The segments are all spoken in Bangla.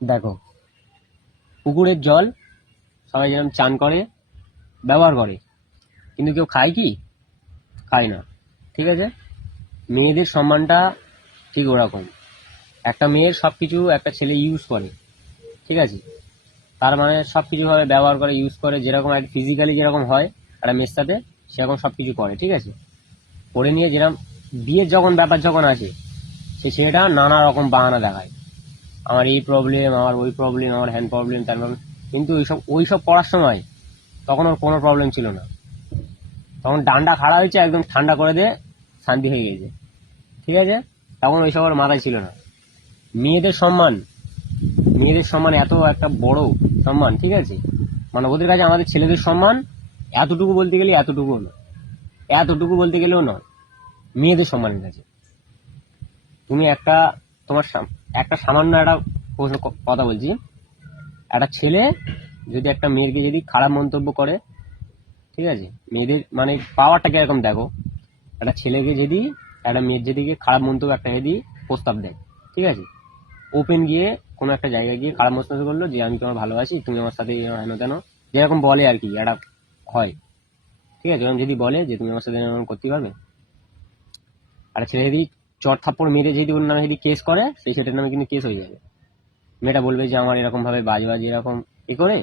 দেখো, পুকুরের জল সবাই যেরকম চান করে, ব্যবহার করে, কিন্তু কেউ খায় কি? খায় না। ঠিক আছে? মেয়েদের সম্মানটা ঠিক ওরকম। একটা মেয়ের সব কিছু একটা ছেলে ইউজ করে। ঠিক আছে? তার মানে সব কিছু ভাবে ব্যবহার করে, ইউজ করে, যেরকম আর ফিজিক্যালি যেরকম হয় একটা মেয়ের সাথে, সেরকম সব কিছু করে। ঠিক আছে? করে নিয়ে যেরকম বিয়ের যখন ব্যাপার যখন আসে, সে ছেলেটা নানা রকম বাহানা দেখায়। আমার এই প্রবলেম, আমার ওই প্রবলেম, আমার হ্যান্ড প্রবলেম, তার প্রবলেম। কিন্তু ওইসব করার সময় তখন ওর কোনো প্রবলেম ছিল না। তখন ডান্ডা খাড়া হয়েছে, একদম ঠান্ডা করে দিয়ে শান্তি হয়ে গেছে। ঠিক আছে? তখন ওইসব ওর মাথায় ছিল না। মেয়েদের সম্মান, মেয়েদের সম্মান এত একটা বড় সম্মান। ঠিক আছে? মানে ওদের কাছে আমাদের ছেলেদের সম্মান এতটুকু বলতে গেলে এতটুকু নয়, এতটুকু বলতে গেলেও নয় মেয়েদের সম্মানের কাছে। তুমি একটা, তোমার একটা সামান্য একটা কথা বলছি, একটা ছেলে যদি একটা মেয়েকে যদি খারাপ মন্তব্য করে, ঠিক আছে, মেয়েদের মানে পাওয়ারটা কিরকম দেখো। একটা ছেলেকে যদি, একটা মেয়ের যদি খারাপ মন্তব্য একটা যদি প্রস্তাব দেয়, ঠিক আছে, ওপেন গিয়ে কোনো একটা জায়গায় গিয়ে খারাপ মন্তব্য করলো যে আমি তোমার ভালোবাসি, তুমি আমার সাথে হেন তেন, যেরকম বলে আর কি, একটা হয়। ঠিক আছে? এরকম যদি বলে যে তুমি আমার সাথে এরকম করতে পারবে, আর ছেলে যদি চট থাপ্পড় মেরে যদি ওর নামে যদি কেস করে, সেই সেটার নামে কিন্তু কেস হয়ে যাবে। মেয়েটা বলবে যে আমার এরকম ভাবে বাজে বাজে এরকম এ করে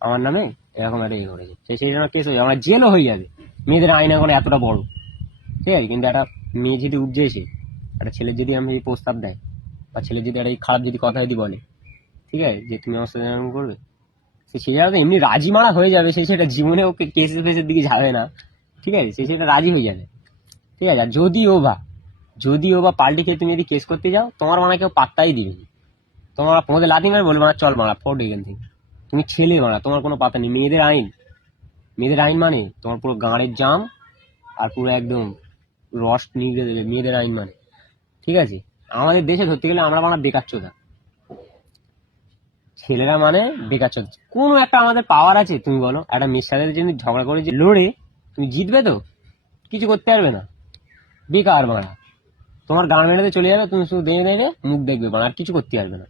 আমার নামে এরকম একটা ইয়ে করেছে, সেই জন্য কেস হয়ে যাবে, আমার জেলও হয়ে যাবে। মেয়েদের আইন এখন এতটা বড়। ঠিক আছে? কিন্তু একটা মেয়ে যদি উপজে এসে একটা ছেলের যদি আমি প্রস্তাব দেয়, বা ছেলে যদি একটা খারাপ যদি কথা যদি বলে, ঠিক আছে, যে তুমি আমার সাথে এরকম করবে, সে ছেলেটা তো এমনি রাজি মারা হয়ে যাবে, সেই সেটা জীবনে ওকে কেসের ফেসের দিকে যাবে না। ঠিক আছে? সেই সেটা রাজি হয়ে যাবে। ঠিক আছে? আর যদি ও বা পাল্টি খেয়ে তুমি যদি কেস করতে যাও, তোমার মানে কেউ পাত্তাই দিবে না। তোমার তোমাদের লাথি মারে বলবে না চল মারা ফোর্ট এখান থেকে। তুমি ছেলে মারা, তোমার কোনো পাত্তা নেই। মেয়েদের আইন, মেয়েদের আইন মানে তোমার পুরো গাঁড়ের জাম, আর পুরো একদম রস নিগড়ে দেবে মেয়েদের আইন মানে। ঠিক আছে? আমাদের দেশে ধরতে গেলে আমরা মানে বেকার চোদা, ছেলেরা মানে বেকার চোদা। কোনো একটা আমাদের পাওয়ার আছে তুমি বলো? একটা মেয়ের সাথে যদি ঝগড়া করে যে লড়ে তুমি জিতবে তো? কিছু করতে পারবে না। বেকার মারা, তোমার গান মেটাতে চলে যাবে, তুমি শুধু দেখে দেখে মুখ দেখবে মারা, আর কিছু করতে পারবে না।